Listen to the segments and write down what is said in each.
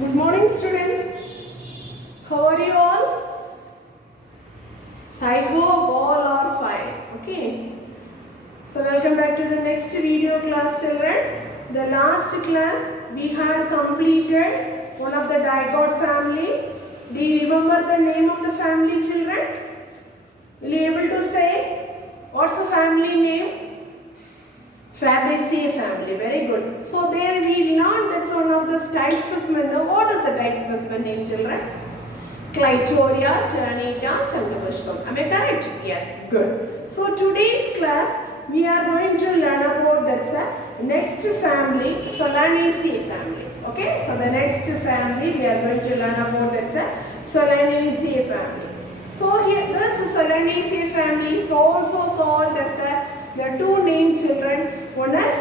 Good morning, students. How are you all? So I hope all are fine. Okay. So welcome back to the next video class, children. The last class we had completed one of the dicot family. Do you remember the name of the family, children? Will you able to say what's the family name? Fabaceae family. Very good. So there we learned that's one of the type specimen. Now what is the type specimen name, children? Clitoria ternata chandrapushpam. Am I correct? Yes. Good. So today's class we are going to learn about that's the next family, Solanaceae family. Okay. So the next family we are going to learn about that's the Solanaceae family. So here this Solanaceae family is also called as the two named children. One is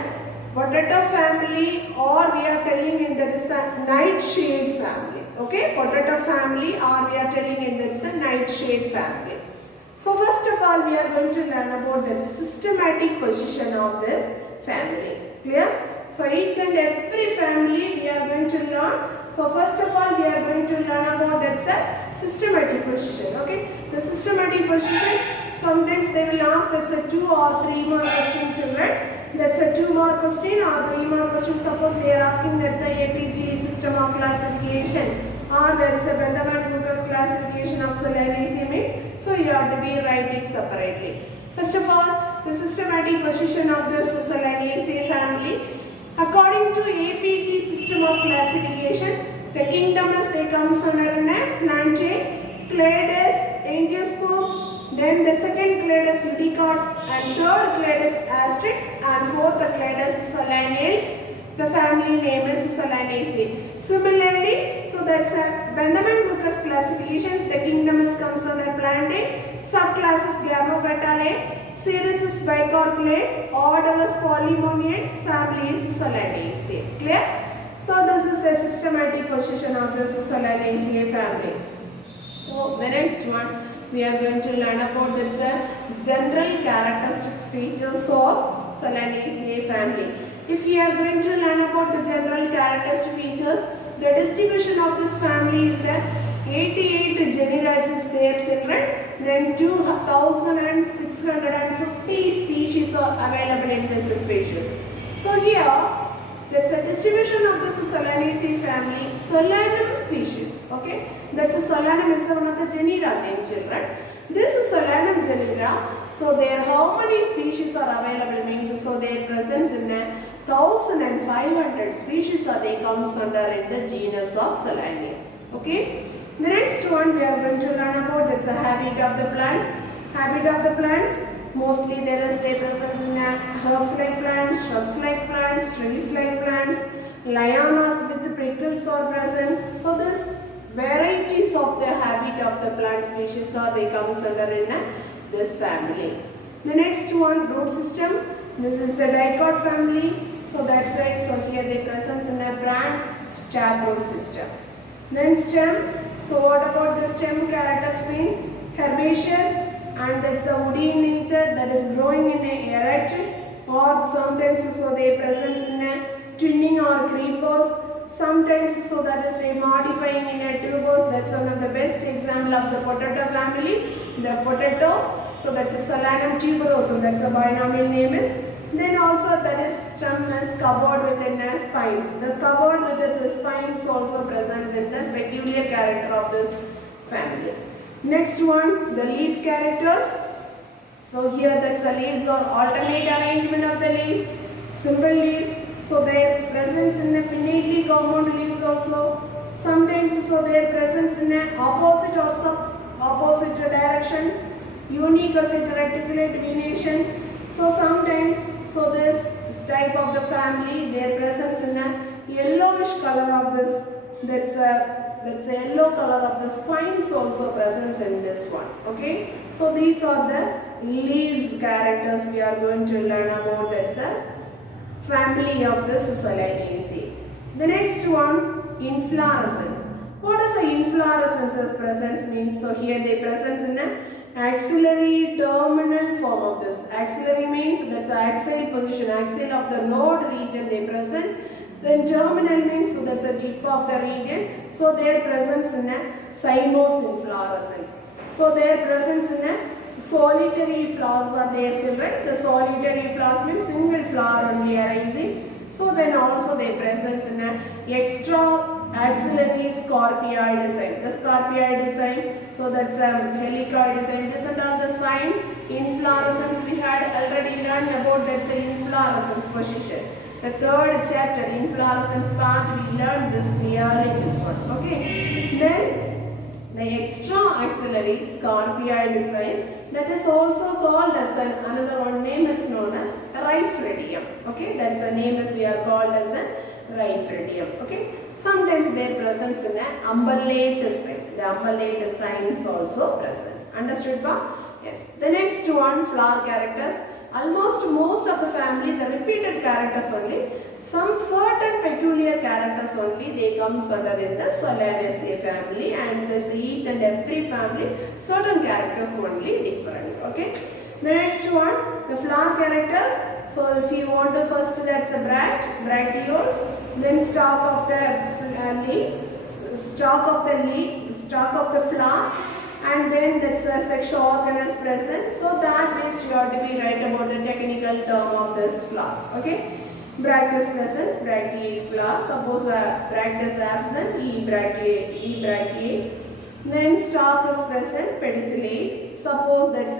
potato family, or we are telling in that is the nightshade family. Okay, potato family, or we are telling in that is the nightshade family. So first of all we are going to learn about the systematic position of this family. Clear? So each and every family we are going to learn. So first of all we are going to learn about that's the systematic position. Okay, the systematic position. Sometimes they will ask that's a 2 or 3 mark question, children. That's a 2 mark question or 3 mark question. Suppose they are asking that's a APG system of classification, or there is a Vanderman-Lucas classification of Solanaceae. So you have to be write it separately. First of all, the systematic position of this Solanaceae family. According to APG system of classification, the kingdom as they comes under plantain, Clades, Angiosperm. Then the second clade is Eudicots, and third clade is Astrix, and fourth the clade is Solanales. The family name is Solanaceae. Similarly, so that's a Vanderman-Lucas classification. The kingdom is comes under plantain, subclass is Gammopetalae, series is Bicorpulate, order is Polymoniates, family is Solanaceae. Clear? So this is the systematic position of this Solanaceae family. So the next one we are going to learn about the general characteristics features of Solanaceae family. If we are going to learn about the general characteristic features, the distribution of this family is that 88 genera is there, children. Then 2,650 species are available in this species. So here that's a distribution of this Solanaceae family, Solanum species. Okay, that's a Solanum is one of the genera name, children. This is Solanum genera. So there how many species are available means so their presence in 1,500 species are they comes under in the genus of Solanaceae. Okay. The next one we are going to learn about that's the habit of the plants. Habit of the plants. Mostly there is their presence in herbs like plants, shrubs like plants, trees like plants, lianas with the prickles are present. So this varieties of the habit of the plant species are they comes under in this family. The next one, root system. This is the dicot family. So that's why so here they presence in a branch taproot system. Then stem. So what about the stem characters means herbaceous, and that's a woody in nature that is growing in a erect, or sometimes so they presence in a twinning or creepers, sometimes so that is they modifying in a tubers. That's one of the best example of the potato family, the potato. So that's a Solanum tuberosa, that's a binomial name is. Then also that is stem is covered with the spines. The covered with the spines also presents in this peculiar character of this family. Next one, the leaf characters. So here that's the leaves or alternate arrangement of the leaves, simple leaf. So their presence in the pinnately compound leaves also. Sometimes so their presence in the opposite or sub-opposite directions, unique acid reticulate venation. So sometimes so this type of the family their presence in a yellowish color of this that's a yellow color of the spines also present in this one. Okay, so these are the leaves characters we are going to learn about. That's a family of the Solanaceae. The next one, inflorescence. What does the inflorescence as presence mean? So here they presence in a axillary terminal form of this. Axillary means that's the axial position, axial of the node region they present. Then terminal means, so that's the tip of the region. So their presence in a cymose inflorescence. So their presence in a solitary flowers are there, children. The solitary flowers means single flower only arising. So then also their presence in a extra axillary scorpioid design. The scorpioid design, so that's a helicoid design. This and all the sign. Inflorescence we had already learned about, that's a inflorescence position. The third chapter, inflorescence part, we learned this clearly, this one. Okay. Then the extra axillary scorpioid design, that is also called as another one name is known as rhyphidium. Okay, that's the name is we are called as a rhyphidium. Okay, sometimes their presence in an umbellate design. The umbellate design is also present. Understood, pa? Yes. The next one, flower characters. Almost most of the family, the repeated characters only. Some certain peculiar characters only, they comes under in the Solanaceae family, and this each and every family, certain characters only different. Okay. The next one, the flower characters. So if you want to first, that's a bracteoles, then stalk of the leaf, stalk of the flower, and then that's a sexual organ is present. So that means you have to be right about the technical term of this flowers. Okay. Bracteus presence, bracteate flower. Suppose bracteus absent, E bracteate. Then stalk is present, pedicellate. Suppose that's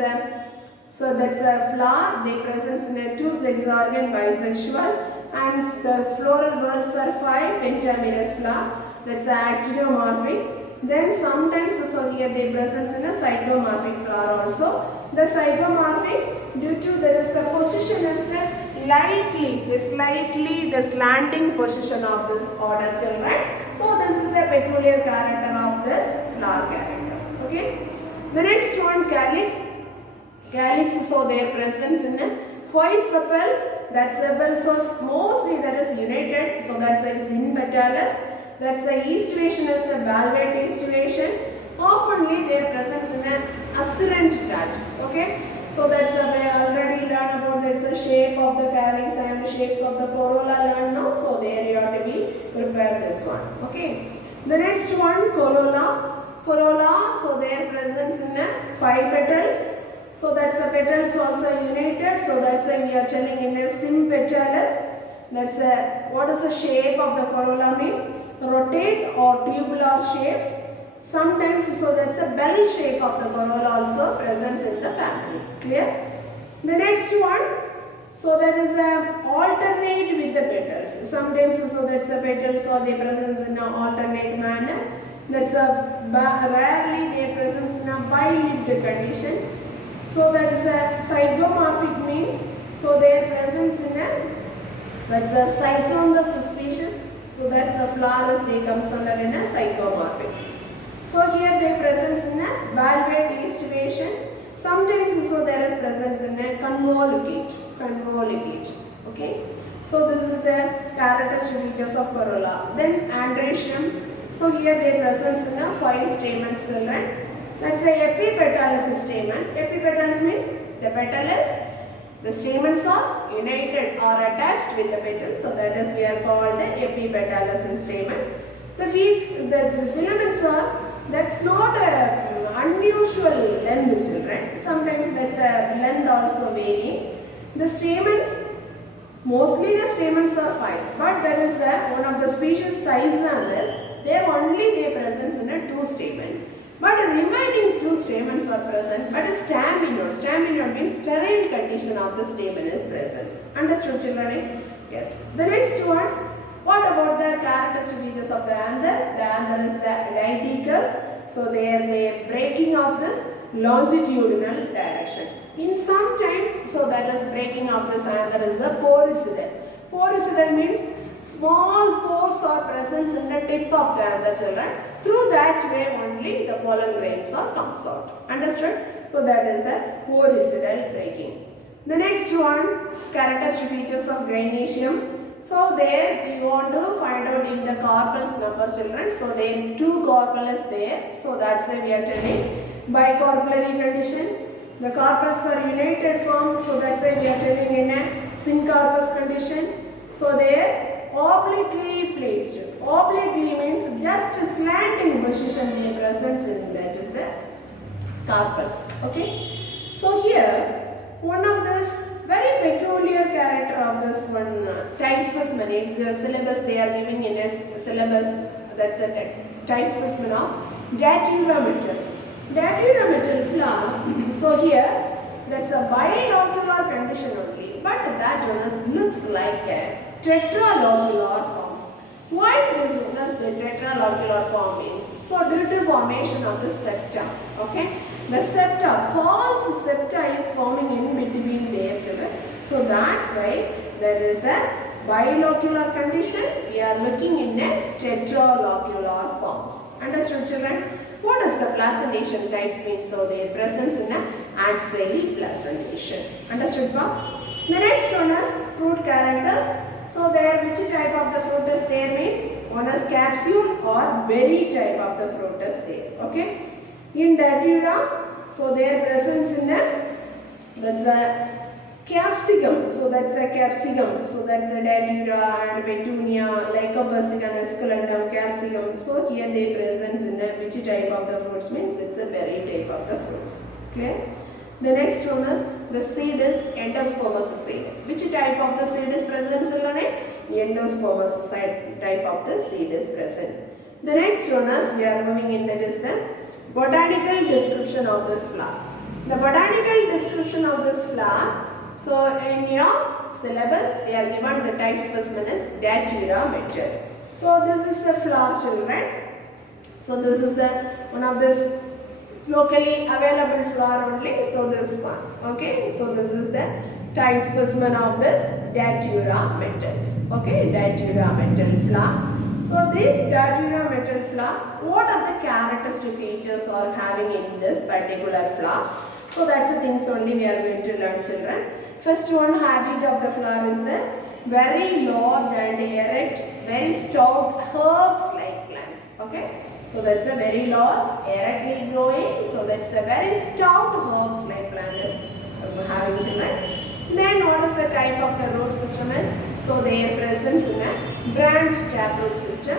a flower, they presence in a two-sex organ, bisexual, and the floral whorls are 5, pentamerous flower. That's actinomorphic. Then sometimes, so here they presence in a zygomorphic flower also. The zygomorphic, due to there is the position is the slanting position of this order, children. So this is the peculiar character of this flower characters. Okay. The next one, calyx. Calyx, so their presence in a 5 sepal. That sepal, so mostly that is united. So that's a in petalus. That's the estuation is the valvate estuation. Oftenly their presence in an ascendant types. Okay. So that's the way already learned about, that's the shape of the calyx and the shapes of the corolla learned now. So there you have to be prepared this one. Okay. The next one, corolla. Corolla, so their presence in a 5 petals. So that's the petals also united. So that's why we are telling in a sympetalis. That's what is the shape of the corolla means? Rotate or tubular shapes. Sometimes, so that's a bell shape of the corolla also presents in the family. Clear? The next one, so there is a alternate with the petals. Sometimes, so that's the petals or they presents in an alternate manner. That's a rarely they presents in a bi-lipped condition. So there is a zygomorphic means, so their presence in a, that's a Schizonthus species. So that's a flowers they comes under in a zygomorphic. So here they presence in a valvate estuation. Sometimes so there is presence in a convolvulate. Okay. So this is the characteristic features of corolla. Then androecium. So here they presence in a 5 stamens, children. Let's say epipetalous stamen. Epipetalous means the petals, the stamens are united or attached with the petals. So that is we are called the epipetalous stamen. The filaments are, that's not a unusual length, children. Sometimes that's a length also varying. The stamens, mostly the stamens are 5, but there is one of the species Schizonthus, there only they presence in a 2 stamen. But the remaining 2 stamens are present, but staminode. Staminode means sterile condition of the stamen is present. Understood, children? Yes. The next one, what about the characteristic features of the anther? The anther is the dithecus. So they breaking of this longitudinal direction. In some times, so that is breaking of this anther is the poricidal. Poricidal means small pores are present in the tip of the anther, children. Through that way only the pollen grains are comes out. Understood? So that is the poricidal breaking. The next one, characteristic features of gynoecium. So there we want to find out in the carpels number, children. So there 2 carpel is there. So that's why we are telling bicarpellary condition. The carpels are united form. So that's why we are telling in a syncarpous condition. So there obliquely placed. Obliquely means just slanting position they present in, that is the carpels. Okay. So here one of this very peculiar character of this one type specimen, it's a syllabus they are giving in a syllabus, that's a type specimen of Datura metal. Datura metal flower. So here that's a bilocular condition only, but that one looks like a tetralocular forms. Why this is the tetralocular form means? So due to formation of the septa. Okay. The septa, false septa is forming in between their children. So that's why there is a bilocular condition. We are looking in a tetralocular forms. Understood, children? What is the placentation types mean? So their presence in a axillary placentation. Understood, pa? The next one is fruit characters. So there, which type of the fruit is there means? One is capsule or berry type of the fruit is there. Okay. In Datura, so their presence in a, that's a capsicum. So that's a capsicum. So that's a Datura and Petunia, Lycopus and Esculentum, capsicum. So here they presence in a, which type of the fruits means? It's a berry type of the fruits. Clear? The next one is the seed is endospermous seed. Which type of the seed is present in endospermous type of the seed is present. The next one is we are moving in, that is the botanical description of this flower. The botanical description of this flower. So in your syllabus they are given the type specimen is Datura metal. So this is the flower, children. So this is the one of this locally available flower only. So this one. Okay. So this is the type specimen of this Datura metals. Okay. Datura metal flower. So this Datura metal flower, what are the characteristic features are having in this particular flower? So that's the things only we are going to learn, children. First one, habit of the flower is the very large and erect, very stout herbs-like plants. Okay. So that's a very large, erectly growing. So that's a very stout herbs-like plant is having, children. Then what is the type of the root system is? So their presence in a branched taproot system.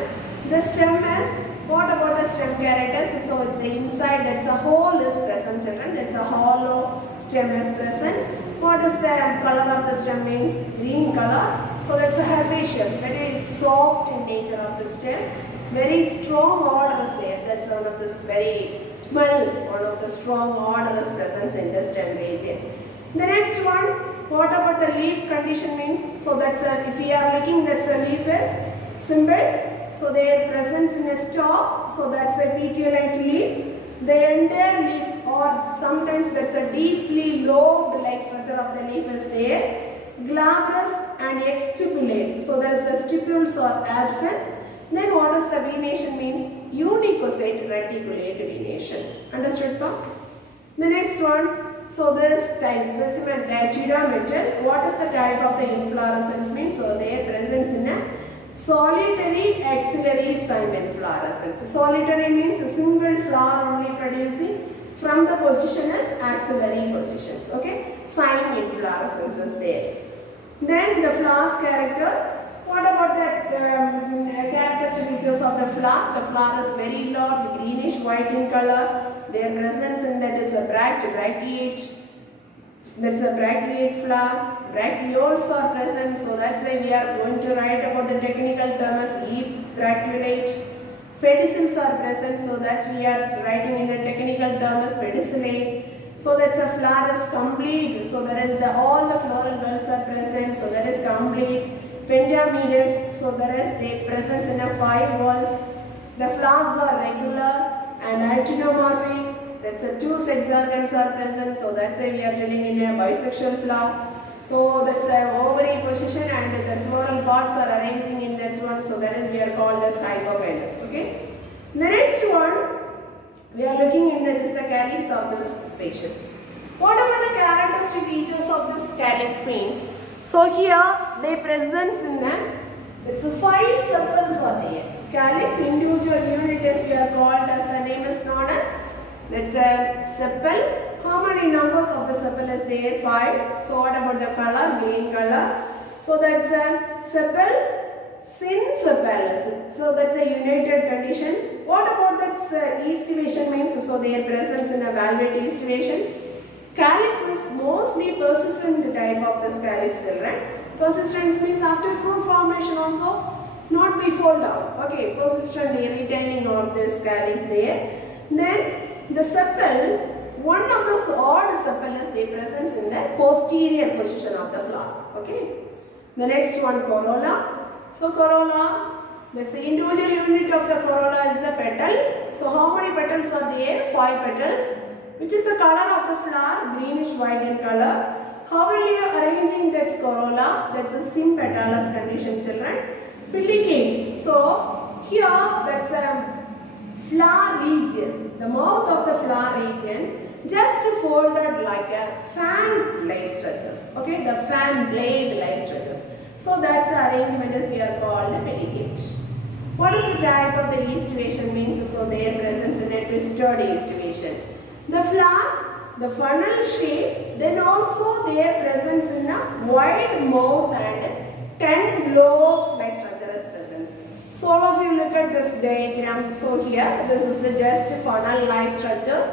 The stem is, what about the stem characters? So the inside that's a hole is present, children. That's a hollow stem is present. What is the color of the stem means? Green color. So that's a herbaceous, very soft in nature of the stem. Very strong odor is there. That's one of this very smell, one of the strong odor is present in the stem region. The next one. What about the leaf condition means? So that's a, if we are looking, that's a leaf is simple. So their presence in a stalk. So that's a petiolate leaf. The entire leaf, or sometimes that's a deeply lobed like structure of the leaf is there. Glabrous and exstipulate. So there is the stipules are absent. Then what does the venation means? Unicosate reticulate venations. Understood, pa? The next one. So this type specimen Datura metal, what is the type of the inflorescence means? So their presence in a solitary axillary cyme inflorescence. Solitary means a single flower only producing, from the position as axillary positions. Okay, cyme inflorescence is there. Then the flower's character. What about the characteristic features of the flower? The flower is very large, greenish white in color. Their presence in that is a bracteate. That's a bracteate flower. Bracteoles are present, so that's why we are going to write about the technical term as leaf bracteolate. Pedicels are present, so that's we are writing in the technical term as pedicellate. So that's a flower is complete. So there is the all the floral buds are present, so that is complete. Pentamerous, so there is the presence in a 5 walls. The flowers are regular and actinomorphic. That's a 2 sex organs are present, so that's why we are telling in a bisexual flower. So that's a ovary position and the floral parts are arising in that one, so that is we are called as hypogynous. Okay. The next one we are looking in, that is the calyx of this species. What are the characteristic features of this calyx means? So here they presence in a, it's a 5 sepals are there. Calyx individual unit is we are called as, the name is known as, that's a sepal. How many numbers of the sepal is there? 5. So what about the color? Green color. So that's sepals. synsepalous. So that's a united condition. What about that estivation means? So their presence in a valvate estivation. Calyx is mostly persistent type of this calyx, children. Persistence means after fruit formation also, not before down. Okay, persistently retaining of this calyx there. Then the sepals, one of those odd sepals they present in the posterior position of the flower. Okay. The next one, corolla. So corolla, the individual unit of the corolla is the petal. So how many petals are there? 5 petals. Which is the color of the flower? Greenish white in color. How will you arranging this corolla? That's a sympetallous condition, children. Pellicate. So here that's a flower region. The mouth of the flower region just folded like a fan blade structures. Okay, the fan blade like structures. So that's the arrangement as we are called the pellicate. What is the type of the estivation means? So their presence in a twisted estivation. The flower, the funnel shape, then also their presence in a wide mouth and 10 lobes like structure is present. So all of you look at this diagram. So here this is the just funnel like structures.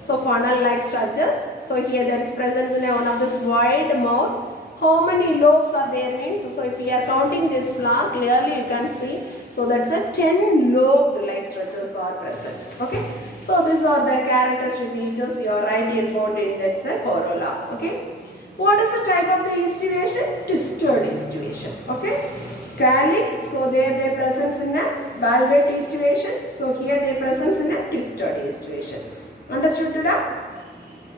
So funnel like structures. So here there is presence in one of this wide mouth. How many lobes are there means? So if we are counting this flower, clearly you can see. So that's a 10 lobed like structures are present. Okay. So these are the characteristic features you are writing about in that's a corolla. Okay. What is the type of the estivation? Twisted estivation. Okay. Calyx, so their presence in a valvate estivation. So here their presence in a twisted estivation. Understood today?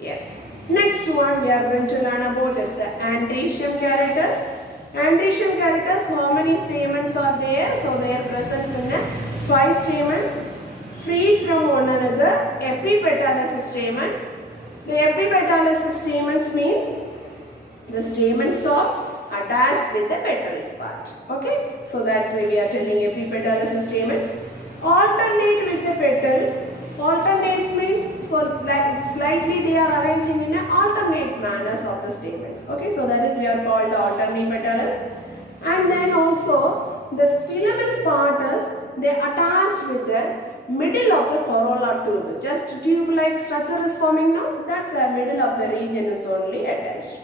Yes. Next one we are going to learn about is the androecium carotis. Androecium carotis, how many stamens are there? So their presence in a 5 stamens free from one another. Epipetalous stamens. The epipetalous stamens means the stamens are attached with the petals part. Okay. So that's why we are telling epipetalous stamens. Alternate with the petals. Alternate means so like slightly they are arranging in an alternate manners of the stamens. Okay, so that is we are called alternate petals. And then also the filaments part is they attach with the middle of the corolla tube. Just tube like structure is forming now. That's the middle of the region is only attached.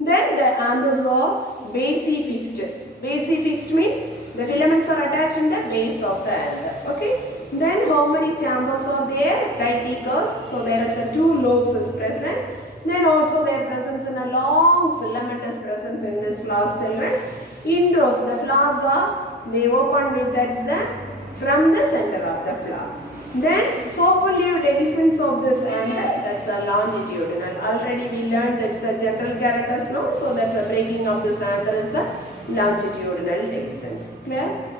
Then the anthers are basifixed. Basifixed means the filaments are attached in the base of the anther. Okay. Then how many chambers are there? Dithecous. So there is the 2 lobes is present. Then also their presence in a long filament is present in this flowers, children. Indrows, the flowers are they open with that's the from the center of the flower. Then sofolio dehiscence of this anther, that's the longitudinal. Already we learned that's a general characters now. So that's a breaking of this anther is the longitudinal dehiscence. Clear?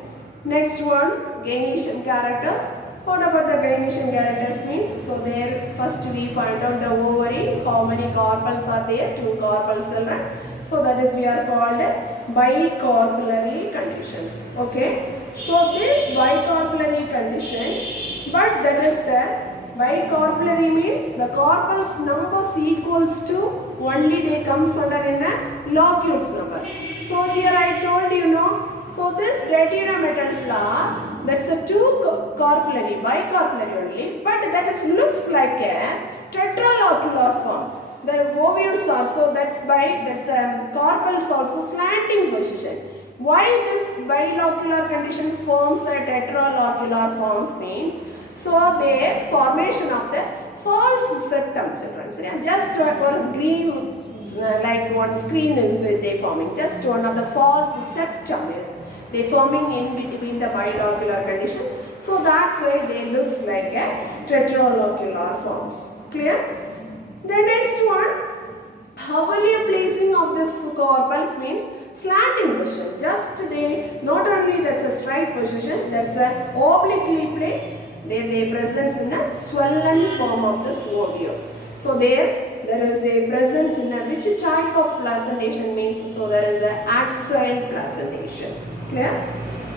Next one, Gainetian characters. What about the Gainetian characters means? So there first we find out the ovary, how many carpels are there? 2 carpels, children. So that is we are called bicarpellary conditions. Okay. So this bicarpellary condition, but that is the bicarpellary means the carpels numbers equals to only they comes under in a locules number. So here I told you know. So this Datura flower, that's a 2 carpellary, bicarpellary only, but that is looks like a tetralocular form. The ovules also that's carpels also slanting position. Why this bilocular conditions forms a tetralocular forms means? So the formation of the false septum, children. So just for green like one screen is they forming. Just one of the false septum is they forming in between the bilocular condition. So that's why they looks like a tetralocular forms. Clear? The next one, how will you placing of this carpels means slanting position. Just they not only that's a straight position, that's a obliquely placed. They presence in a swollen form of the ovule. So there is a presence in a which type of placentation means. So there is a axoid placentations. Clear?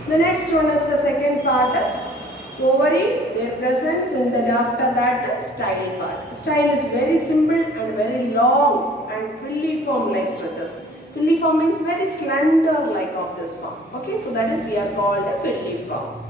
The next one is the second part is ovary. Their presence in the after that style part. Style is very simple and very long and filiform like structures. Filiform means very slender like of this form. Okay, so that is we are called a filiform.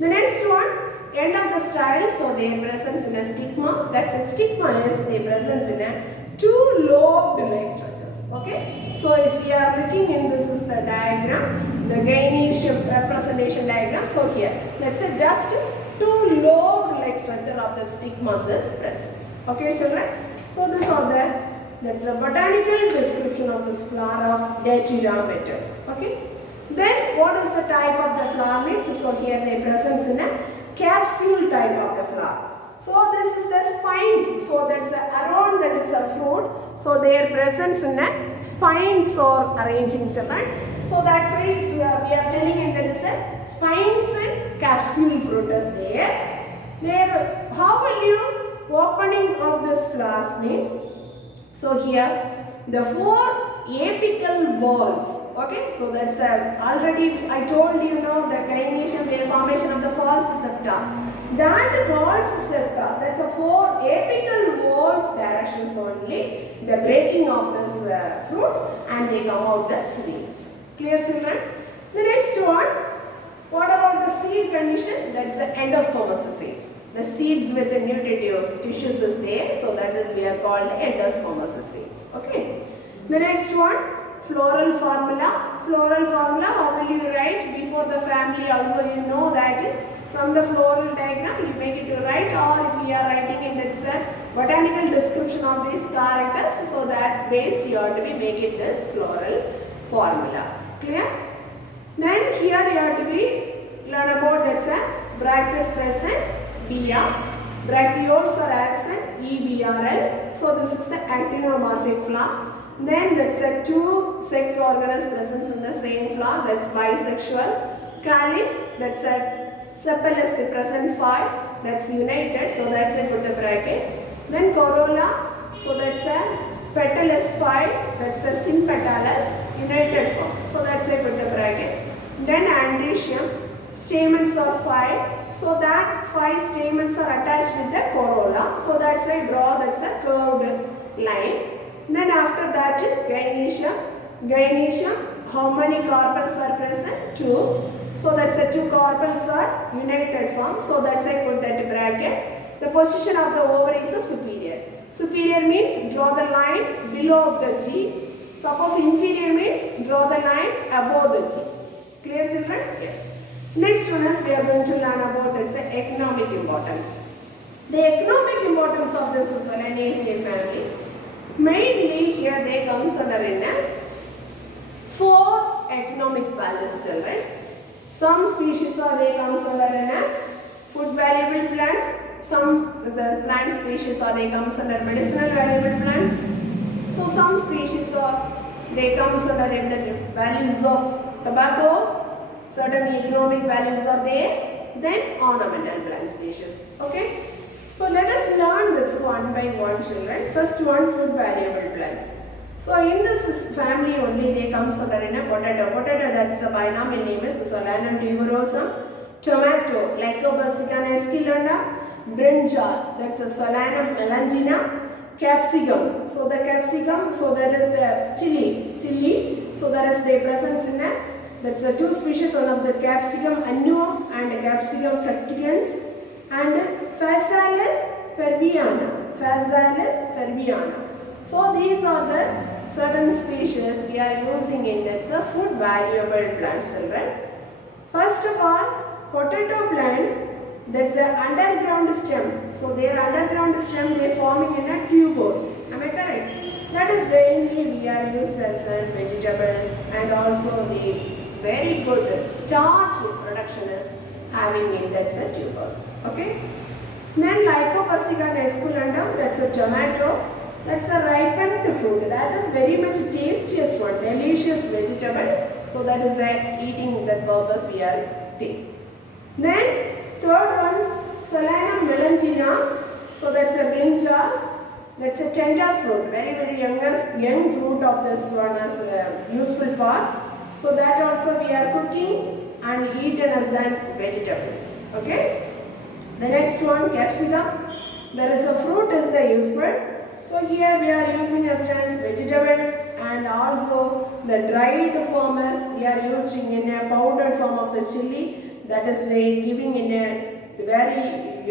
The next one, end of the style, so their presence in a stigma. That's a stigma is their presence in a two lobed like structures. Okay, so if we are looking in this is the diagram, the gynoecium representation diagram. So here, let's say just two lobed like structure of the stigmas is present. Okay, children. So this are that's the botanical description of this flower of Datura metals. Okay. Then what is the type of the flower means? So here they presence in a capsule type of the flower. So this is the spines. So that's around that is a fruit. So their presence in a spines or arranging children. So that's why we are telling in that is a spines and capsule fruit is there. There, how will you opening of this flowers means? So here the four apical walls. Okay, so that's already I told you know the gynoecium, the formation of the false septa. That false septa, that's a four apical walls directions only. The breaking of this fruits and they come out the seeds. Clear children? The next one, what about the seed condition? That's the endospermous seeds. The seeds with the nutritious tissues is there, so that is we are called endospermous seeds. Okay. The next one, floral formula. Floral formula, how will you write? Before the family also you know that from the floral diagram you make it to write, or if you are writing in that botanical description of these characters, so that's based you have to be make it this floral formula. Clear? Then here you have to be learn about this bracteus presence, BR. Bracteoles are absent, EBRL. So this is the actinomorphic flower. Then that's a two sex organelles presence in the same flower, that's bisexual. Calyx, that's a sepal the present 5, that's united, so that's a put the bracket. Then corolla, so that's a petal is 5, that's the sympetalis, united form, so that's a put the bracket. Then androecium, stamens are 5, so that 5 stamens are attached with the corolla, so that's why draw that's a curved line. Then after that gynoecium, how many carpels are present? 2. So that's the 2 carpels are united form, so that's why put that bracket. The position of the ovary is a superior. Superior means draw the line below of the G. Suppose inferior means draw the line above the G. Clear children? Yes. Next one is we are going to learn about its economic importance. The economic importance of this Solanaceae family, mainly here they comes under in 4 economic values children. Some species are they comes under in food valuable plants. Some the plant species are they comes under medicinal valuable plants. So some species are they comes under in the values of tobacco. Certain economic values are there. Then ornamental plant species. Okay. So let us learn this one by one children. First one, food valuable plants. So in this family only they comes under in a potato. Potato, that's the binomial name is Solanum tuberosum. Tomato, Lycobasilica esculenta. Brinjal, that's a Solanum melangina. Capsicum, so the capsicum, so that is the chili, so that is the presence in a, that's the 2 species, one of the Capsicum annuum and Capsicum fructicans, and Phasalis ferviana. So these are the certain species we are using in that's a food valuable plants children. First of all, potato plants, that's the underground stem. So their underground stem they forming in a tubos. Am I correct? That is mainly we are used as vegetables, and also the very good starch production is having in that's a tubos. Okay. Then Lycopsicum esculenta, that's a tomato. That's a ripened fruit. That is very much tastiest one, delicious vegetable. So that is a eating that purpose we are taking. Then third one, Solanum melangina. So that's a brinjal. That's a tender fruit. Very young fruit of this one is useful part. So that also we are cooking and eaten as an vegetables. Okay. The next one, capsicum. There is a fruit is the useful. So here we are using as vegetables, and also the dried form is we are using in a powdered form of the chili, that is they giving in a very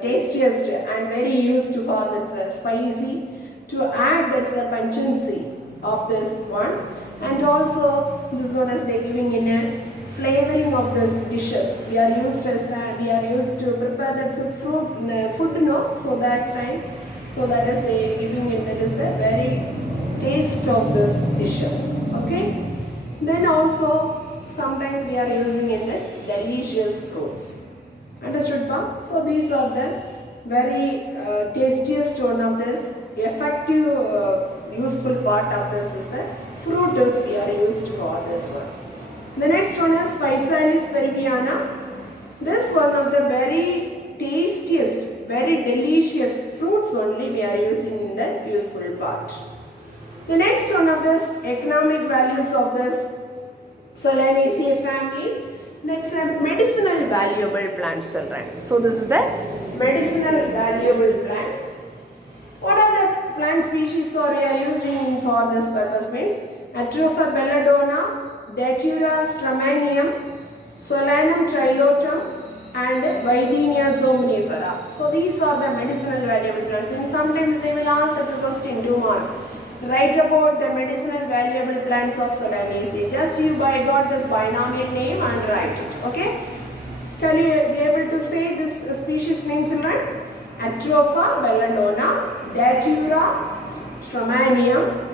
tastiest and very used for that's spicy to add that's a pungency of this one, and also this one is they giving in a flavoring of this dishes. We are used to prepare that's a food no, so that's right. So that is they giving it, that is the very taste of this dishes. Okay. Then also sometimes we are using it as delicious fruits. Understood, pa? So these are the very tastiest one of this. Effective useful part of this is the fruit is we are used for this one. The next one is Physalis peruviana. This one of the very tastiest, very delicious fruits only we are using in the useful part. The next one of this economic values of this Solanaceae family. Next one, medicinal valuable plants, children. So this is the medicinal valuable plants. What are the plant species or we are using for this purpose means Atropha belladonna, Datura stramonium, Solanum trilotum, and Videnia somnifera. So these are the medicinal valuable plants. And sometimes they will ask that question, do more. Write about the medicinal valuable plants of Solanaceae. Just you got the binomial name and write it. Okay? Can you be able to say this species name, children? Atropha belladonna, Datura stramonium.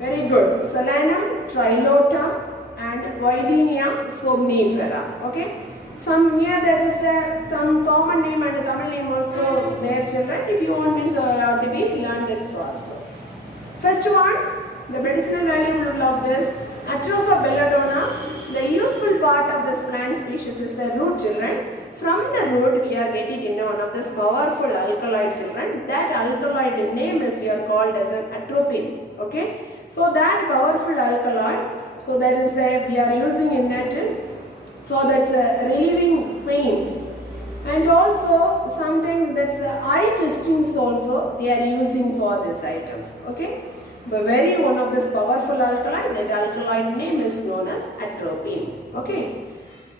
Very good. Solanum trilotum and Videnia somnifera. Okay? Some here there is some common name and Tamil name also there, children. If you want means you have to be learn this also. First one, the medicinal value of this Atropha belladonna. The useful part of this plant species is the root, children. From the root we are getting in one of this powerful alkaloid, children. That alkaloid name is we are called as an atropine. Okay. So that powerful alkaloid. So that is we are using in that for that's relieving pains, and also sometimes that's eye testings also they are using for these items. Okay, but very one of this powerful alkaloid, that alkaloid name is known as atropine. Okay,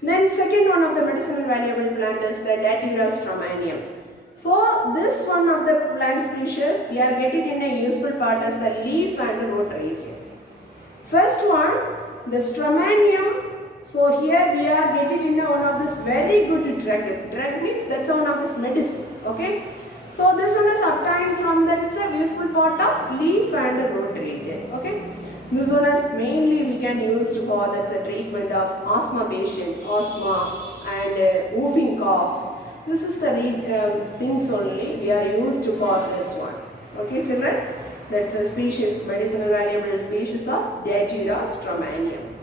then second one of the medicinal valuable plant is the Datura stramonium. So this one of the plant species we are getting in a useful part as the leaf and root region. First one, the stramonium. So here we are getting in one of this very good drug. Drug means that's one of this medicine. Okay. So this one is obtained from that is a useful part of leaf and root region. Okay. This one is mainly we can use for that's a treatment of asthma patients, asthma and whooping cough. This is the things only we are used for this one. Okay, children. That's a species, medicinal valuable species of Datura stramonium.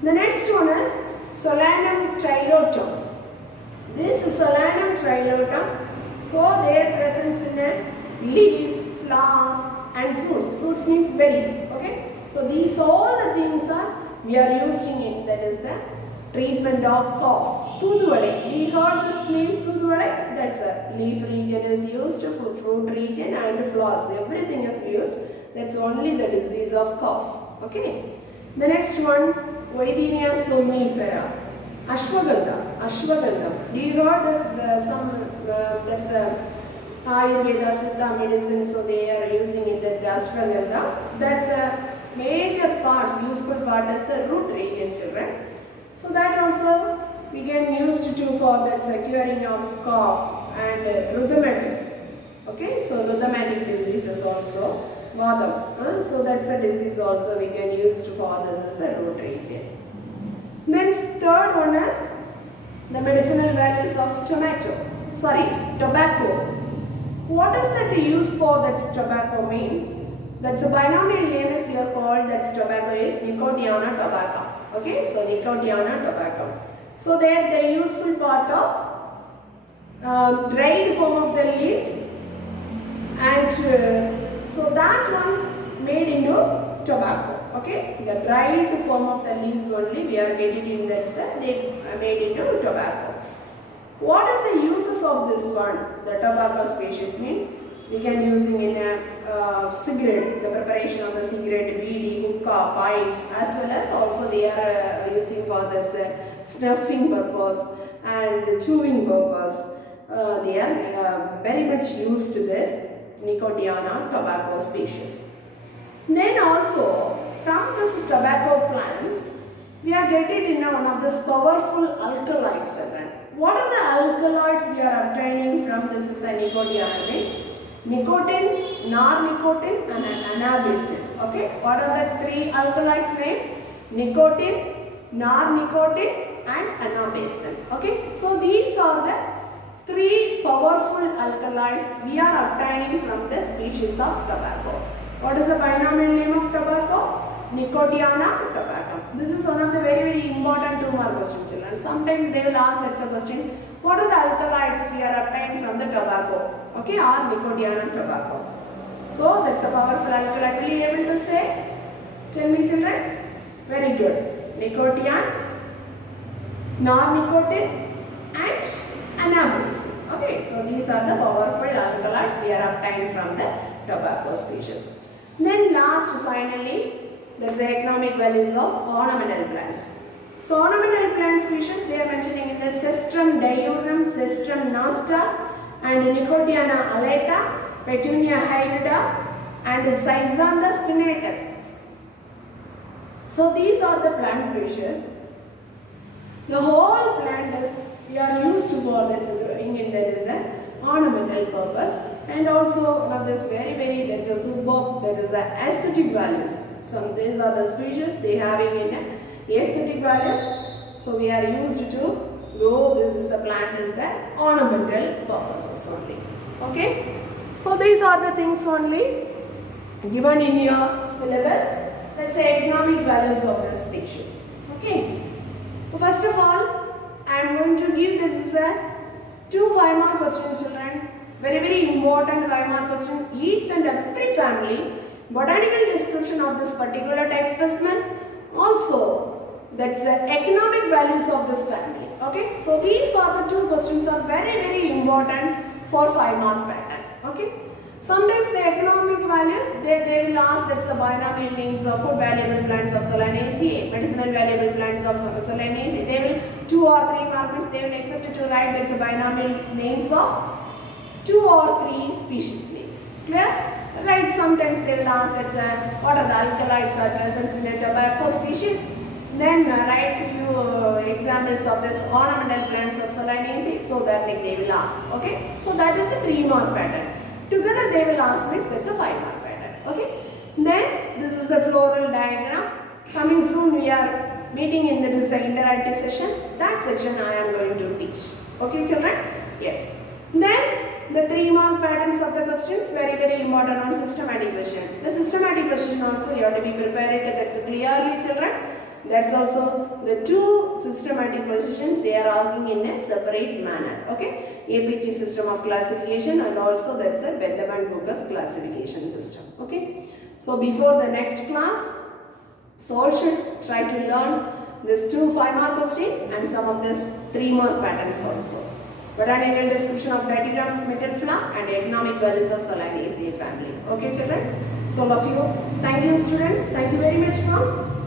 The next one is Solanum trilotum. This Solanum trilotum, so their presence in leaves, flowers and fruits. Fruits means berries. Okay. So these all the things are we are using in, that is the treatment of cough. Thoothuvadai. We got this name Thoothuvadai. That's a leaf region is used, fruit region and flowers. Everything is used. That's only the disease of cough. Okay. The next one, Videnia somnifera. Ashwagandha. Do you heard this? That's Ayurveda Siddha medicine, so they are using in the ashwagandha. That's a major part, useful part is the root region, children. So that also we can use to for that curing of cough and rheumatics. Okay, so rheumatic diseases also. Vadam. So that's a disease also we can use for this is the root region. Then third one is the medicinal values of tobacco. What is that use for that tobacco means? That's a binomial name is we are called that tobacco is Nicotiana tobacco. Okay, so Nicotiana tobacco. So there the useful part of dried form of the leaves, and so that one made into tobacco. Okay, the dried form of the leaves only we are getting in that set, they are made into tobacco. What is the uses of this one? The tobacco species means We can using in a cigarette, the preparation of the cigarette, bidi, hookah, pipes, as well as also they are using for this snuffing purpose and chewing purpose. They are very much used to this Nicotiana tobacco species. Then also from this tobacco plants, we are getting in one of these powerful alkaloids, children. What are the alkaloids we are obtaining from this is the nicotiana? Nicotine, nornicotine and anabasine. Okay, what are the three alkaloids name? Nicotine, nornicotine and anabasine. Okay, so these are the three powerful alkaloids we are obtaining from the species of tobacco. What is the binomial name of tobacco? Nicotiana tobacco. This is one of the very important 2 mark questions, children. Sometimes they will ask that's a question. What are the alkaloids we are obtained from the tobacco? Okay, or Nicotiana tobacco. So that's a powerful alkaloid. Will you able to say? Tell me, children. Very good. Nicotiana, non-nicotine and anabasine. Okay, so these are the powerful alkaloids we are obtained from the tobacco species. Then last, finally, there is the economic values of ornamental plants. So ornamental plant species they are mentioning in the Cestrum diurnum, Cestrum nosta and Nicotiana alata, Petunia hybrida and Zygantha spinatus. So these are the plant species. The whole plant is we are used for this growing in that is the ornamental purpose, and also one of this very that is a superb, that is the aesthetic values. So these are the species they having in aesthetic values. So we are used to grow this is the plant is the ornamental purposes only. Okay. So these are the things only given in your syllabus. Let's say economic values of the species. Okay. First of all, I am going to give this is a 2 5-mark questions, children. Very important 5-mark question. Each and every family botanical description of this particular type specimen. Also, that's the economic values of this family. Okay. So these are the 2 questions are very important for 5-mark pattern. Okay. Sometimes the economic values they will ask that's the binomial names of food valuable plants of Solanaceae, medicinal valuable plants of Solanaceae. They will 2 or 3 marks they will accept to write that's the binomial names of 2 or 3 species names. Clear? Right, sometimes they will ask that's what are the alkaloids are present in the tobacco species. Then write few examples of this ornamental plants of Solanaceae, so that like they will ask. Okay, so that is the 3-mark pattern. Together they will ask next, that's a 5-mark pattern. Okay, then this is the floral diagram. Coming soon we are meeting in this interactive session. That section I am going to teach. Okay, children? Yes. Then the 3-mark patterns of the questions very important on systematic question. The systematic question also you have to be prepared. That's clearly, children. That's also the 2 systematic positions they are asking in a separate manner. Okay, APG system of classification and also that's a Bentham and Lucas classification system. Okay, so before the next class, so all should try to learn this 2 5-mark question and some of this 3-mark patterns also. Botanical description of Dityra metallifera and economic values of Solanaceae family. Okay, children. So all of you, thank you students. Thank you very much, ma'am.